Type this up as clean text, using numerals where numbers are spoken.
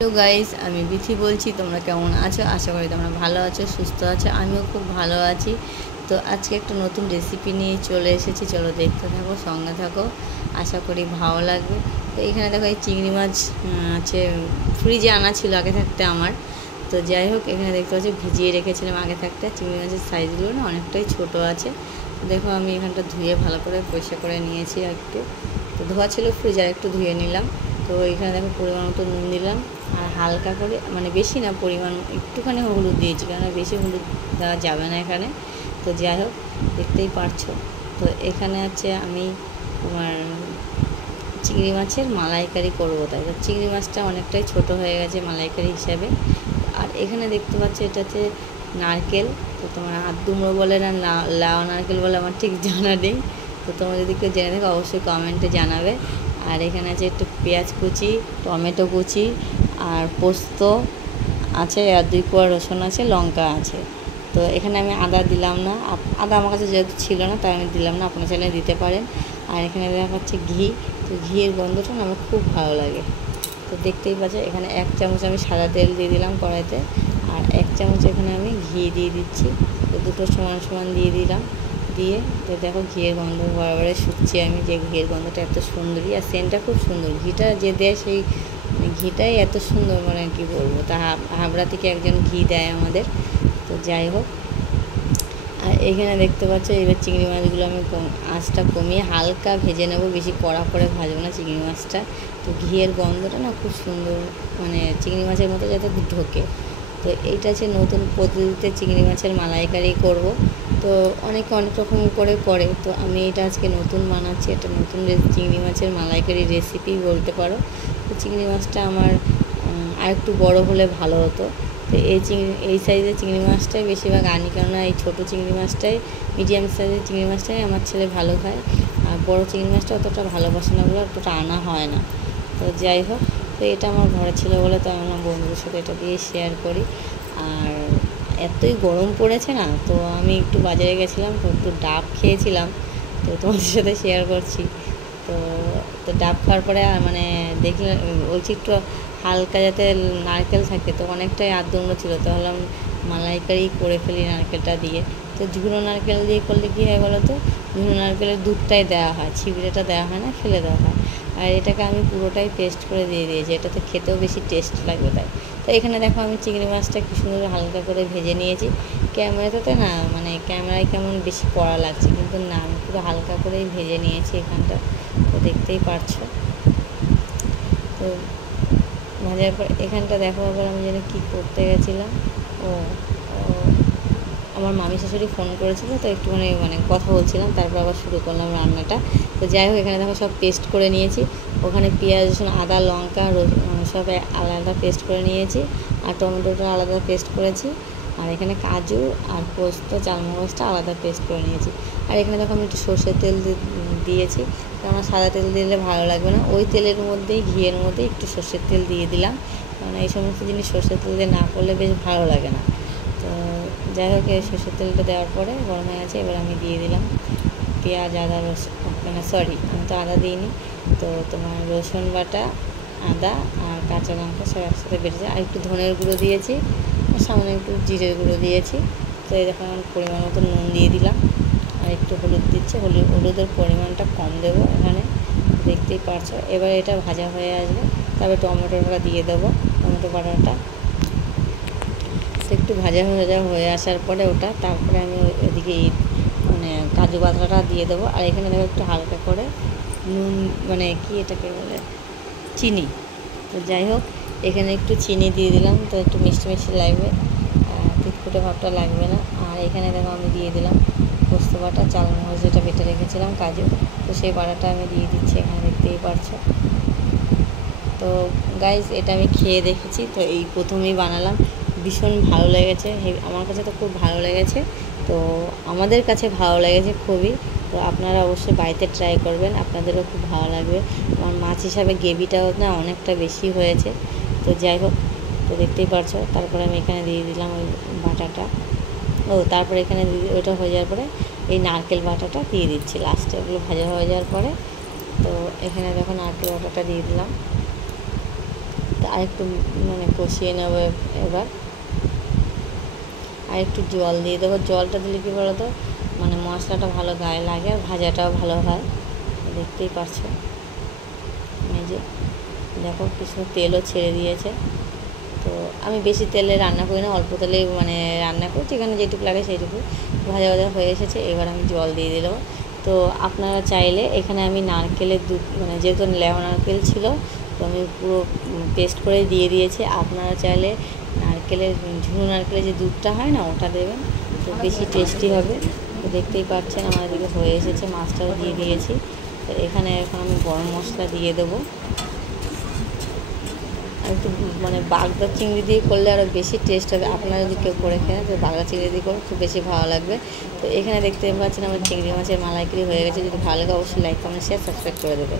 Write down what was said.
Hello guys, আমি বিথি বলছি। তোমরা কেমন আছো? আশা করি তোমরা ভালো আছো, সুস্থ আছো। আমিও খুব ভালো আছি। তো আজকে একটা নতুন রেসিপি নিয়ে চলে এসেছি। চলো দেখতে থাকো, সঙ্গে থাকো, আশা করি ভালো লাগবে। তো এখানে দেখো, এই চিংড়ি মাছ আছে, ফ্রিজে আনা ছিল আগে থাকতে আমার। তো যাই হোক, এখানে দেখতে পাচ্ছি ভিজিয়ে রেখেছিলাম আগে থাকতে। চিংড়ি মাছের সাইজগুলো না অনেকটাই ছোট আছে। দেখো, আমি এখানটা ধুয়ে ভালো করে পরিষ্কার করে নিয়েছি একটু। তো ধোয়া ছিল ফ্রিজে, আর একটু ধুয়ে নিলাম। তো এখানে দেখো পরিমাণ মতো নুন দিলাম, আর হালকা করে, মানে বেশি না, পরিমাণ একটুখানি হলুদ দিয়েছি, কারণ বেশি হলুদ দেওয়া যাবে না এখানে। তো যাই হোক, দেখতেই পারছো। তো এখানে আছে আমি তোমার চিংড়ি মাছের মালাইকারি করবো, তাই তো চিংড়ি মাছটা অনেকটাই ছোট হয়ে গেছে মালাইকারি হিসাবে। আর এখানে দেখতে পাচ্ছি এটা হচ্ছে নারকেল। তো তোমার হাত দুমড়ো বলে না লাউ নারকেল বলে, আমার ঠিক জানা নেই। তো তোমরা যদি কেউ জেনে থাকো অবশ্যই কমেন্টে জানাবে। আর এখানে আছে একটু পেঁয়াজ কুচি, টমেটো কুচি, আর পোস্ত আছে, আর 2 কোয়া রসুন আছে, লঙ্কা আছে। তো এখানে আমি আদা দিলাম না, আদা আমার কাছে যেহেতু ছিল না তাই আমি দিলাম না, আপনার চাইলে দিতে পারেন। আর এখানে দেখা যাচ্ছে ঘি। তো ঘিয়ের গন্ধটা না আমার খুব ভালো লাগে। তো দেখতেই পাচ্ছে এখানে 1 চামচ আমি সাদা তেল দিয়ে দিলাম কড়াইতে, আর 1 চামচ এখানে আমি ঘি দিয়ে দিচ্ছি। তো দুটো সমান সমান দিয়ে দিলাম। দিয়ে তো দেখো ঘিয়ের গন্ধ বারবারে শুকছি আমি, যে ঘিয়ের গন্ধটা এত সুন্দরই, আর সেন্টটা খুব সুন্দর। ঘিটা যে দেয় সেই ঘিটাই এত সুন্দর, মানে কী বলবো। তা হাবড়া থেকে একজন ঘি দেয় আমাদের। তো যাই হোক, আর এখানে দেখতে পাচ্ছ এবার চিংড়ি মাছগুলো আমি আঁচটা কমিয়ে হালকা ভেজে নেবো, বেশি কড়া করে ভাজবো না চিংড়ি মাছটা। তো ঘিয়ের গন্ধটা না খুব সুন্দর, মানে চিংড়ি মাছের মতো যাতে ঢোকে। তো এইটা হচ্ছে নতুন পদ্ধতিতে চিংড়ি মাছের মালাইকারি করব। তো অনেকে অনেক রকম করে। তো আমি এটা আজকে নতুন বানাচ্ছি, এটা নতুন চিংড়ি মাছের মালাইকারি রেসিপি বলতে পারো। তো চিংড়ি মাছটা আমার আর একটু বড় হলে ভালো হতো। তো এই সাইজের চিংড়ি মাছটাই বেশিরভাগ আনি, কেননা এই ছোটো চিংড়ি মাছটাই, মিডিয়াম সাইজের চিংড়ি মাছটাই আমার ছেলে ভালো খায়। আর বড়ো চিংড়ি মাছটা অতটা ভালোবাসে না বলে অতটা আনা হয় না। তো যাই হোক, তো এটা আমার ঘরে ছিল বলে তো আমার বন্ধুদের সাথে এটা দিয়ে শেয়ার করি। আর এতই গরম পড়েছে না, তো আমি একটু বাজারে গেছিলাম, তো একটু ডাব খেয়েছিলাম, তো তোমাদের সাথে শেয়ার করছি। তো তো ডাব খাওয়ার পরে মানে দেখলাম, বলছি একটু হালকা যাতে নারকেল থাকে। তো অনেকটাই আর্দ্র ছিল, তো ভাবলাম মালাইকারি করে ফেলি নারকেলটা দিয়ে। তো ঝুনো নারকেল দিয়ে করলে কী হয় বলো তো, ঝুনো নারকেলের দুধটাই দেওয়া হয়, ছিবড়েটা দেওয়া হয় না, ফেলে দেওয়া হয়। আর এটাকে আমি পুরোটাই পেস্ট করে দিয়ে দিয়েছি, এটাতে খেতেও বেশি টেস্ট লাগবে তাই। তো এখানে দেখো আমি চিংড়ি মাছটা কি সুন্দর হালকা করে ভেজে নিয়েছি। ক্যামেরাতে না, মানে ক্যামেরায় কেমন বেশি কড়া লাগছে, কিন্তু না, আমি পুরো হালকা করেই ভেজে নিয়েছি এখানটা। তো দেখতেই পারছো। তো ভাজার পর এখানটা দেখো, আবার আমি যেন কী করতে গেছিলাম। ও আমার মামি শাশুড়ি ফোন করেছিল, তো একটুখানি মানে কথা বলছিলাম, তারপর আবার শুরু করলাম রান্নাটা। তো যাই হোক, এখানে দেখো সব পেস্ট করে নিয়েছি। ওখানে পেঁয়াজ, রসুন, আদা, লঙ্কা, সব আলাদা পেস্ট করে নিয়েছি। আর টমেটোটা আলাদা পেস্ট করেছি। আর এখানে কাজু আর পোস্ত, চালমগজটা আলাদা পেস্ট করে নিয়েছি। আর এখানে দেখো আমি একটু সর্ষের তেল দিয়েছি, কারণ সাদা তেল দিলে ভালো লাগবে না। ওই তেলের মধ্যেই, ঘিয়ের মধ্যেই একটু সর্ষের তেল দিয়ে দিলাম, কারণ এই সমস্ত জিনিস সর্ষের তেল দিয়ে না করলে বেশ ভালো লাগে না। তো যাই হোক, এই সর্ষের তেলটা দেওয়ার পরে গরম হয়ে গেছে, এবার আমি দিয়ে দিলাম পেঁয়াজ, আদা, রসুন, মানে সরি, আমি তো আদা দিইনি। তো তোমার রসুন বাটা, আদা আর কাঁচা লঙ্কা সব একসাথে বেটেছে। আর একটু ধনের গুঁড়ো দিয়েছি, আর সামনে একটু জিরের গুঁড়ো দিয়েছি। তো এই দেখো আমি পরিমাণ মতো নুন দিয়ে দিলাম, আর একটু হলুদ দিচ্ছে। হলুদের পরিমাণটা কম দেবো এখানে, দেখতেই পারছো। এবার এটা ভাজা হয়ে আসবে, তারপরে টমেটোটা দিয়ে দেবো, টমেটো বাটাটা। তো একটু ভাজা হয়ে আসার পরে ওটা, তারপরে আমি ওইদিকে মানে কাজু বাটাটা দিয়ে দেবো। আর এখানে দেখো একটু হালকা করে নুন, মানে কি এটাকে বলে, চিনি। তো যাই হোক, এখানে একটু চিনি দিয়ে দিলাম, তো একটু মিষ্টি মিষ্টি লাগবে, ফুটফুটে ভাবটা লাগবে না। আর এখানে দেখো আমি দিয়ে দিলাম পোস্ত বাটা, চালমগজ যেটা বেটে রেখেছিলাম, কাজু, তো সেই বাটাটা আমি দিয়ে দিচ্ছি এখানে, দেখতেই পারছো। তো গাইজ, এটা আমি খেয়ে দেখেছি, তো এই প্রথমেই বানালাম, ভীষণ ভালো লেগেছে। আমার কাছে তো খুব ভালো লেগেছে, তো আমাদের কাছে ভালো লেগেছে খুবই। তো আপনারা অবশ্যই বাড়িতে ট্রাই করবেন, আপনাদেরও খুব ভালো লাগবে। আমার মাছ হিসাবে গ্রেভিটাও না অনেকটা বেশি হয়েছে। তো যাই হোক, তো দেখতেই পারছো। তারপরে আমি এখানে দিয়ে দিলাম ওই বাটাটা। তারপরে এখানে ওইটা হয়ে যাওয়ার পরে এই নারকেল বাটাটা দিয়ে দিচ্ছি লাস্টে, ওগুলো ভাজা হয়ে যাওয়ার পরে। তো এখানে দেখো নারকেল বাটাটা দিয়ে দিলাম। তো আরেকটু মানে কষিয়ে নেব এবার। আর একটু জল দিয়ে দেবো। জলটা দিলে কী বলো তো মানে মশলাটা ভালো গায়ে লাগে আর ভাজাটাও ভালো হয়। দেখতেই পাচ্ছ এই যে দেখো কিছু তেলও ছেড়ে দিয়েছে। তো আমি বেশি তেলে রান্না করি না, অল্প তেলে মানে রান্না করি, যেখানে যেটুকু লাগে সেইটুকু। ভাজা ভাজা হয়ে এসেছে, এবার আমি জল দিয়ে দিলাম। তো আপনারা চাইলে এখানে আমি নারকেলের দুধ মানে যেহেতু লেমন নারকেল ছিল তো আমি পুরো পেস্ট করে দিয়ে দিয়েছি। আপনারা চাইলে নারকেলের ঝুনো নারকেলের যে দুধটা হয় না ওটা দেবেন, তো বেশি টেস্টি হবে। তো দেখতেই পাচ্ছেন আমার এদিকে হয়ে এসেছে, মাছটাও দিয়ে দিয়েছি। তো এখানে এখন আমি গরম মশলা দিয়ে দেবো। একটু মানে বাগদা চিংড়ি দিয়ে করলে আরও বেশি টেস্ট হবে। আপনারা যদি কেউ করে খেয়ে তো বাগদা চিংড়ি দিয়ে করুন, খুব বেশি ভালো লাগবে। তো এখানে দেখতে পাচ্ছেন আমার চিংড়ি মাছের মালাইকারি হয়ে গেছে। যদি ভালো লাগে অবশ্যই লাইক কমেন্ট শেয়ার সাবস্ক্রাইব করে দেবে।